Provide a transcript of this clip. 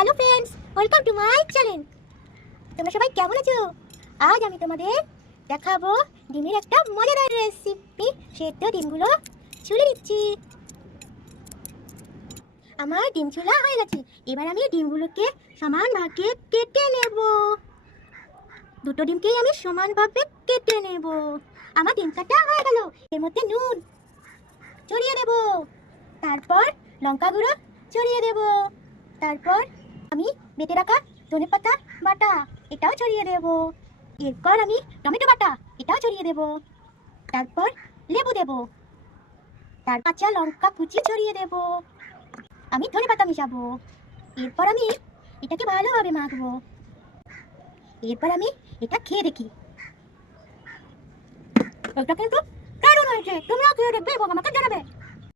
Hello friends, welcome to my channel. তোমরা সবাই কেমন আছো? আজ আমি তোমাদের দেখাবো ডিমের একটা মজাদার রেসিপি। সেদ্ধ ডিমগুলো ছুলে নিচ্ছি। আমার ডিম ছোলা হয়ে গেছে। এবার আমি ডিমগুলোকে সমান ভাগে কেটে নেব। দুটো ডিমকেই আমি সমানভাবে কেটে নেব। আমার ডিম কাটা হয়ে গেল। এর মধ্যে নুন ছড়িয়ে দেব, তারপর লঙ্কা গুঁড়ো ছড়িয়ে দেব, তারপর আমি বেটে রাখা ধনেপাতা বাটা এটাও ছড়িয়ে দেব। এরপর আমি টমেটো বাটা এটাও ছড়িয়ে দেব, তারপর লেবু দেব, তার কাঁচা লঙ্কা কুচি ছড়িয়ে দেব। আমি ধনেপাতা মিশাবো। এরপর আমি এটাকে ভালোভাবে মাখবো। এরপর আমি এটা খেয়ে দেখি। এটা কিন্তু দারুণ হয়েছে। তোমরাও খেয়ে দেখবে এবং আমাকে জানাবে।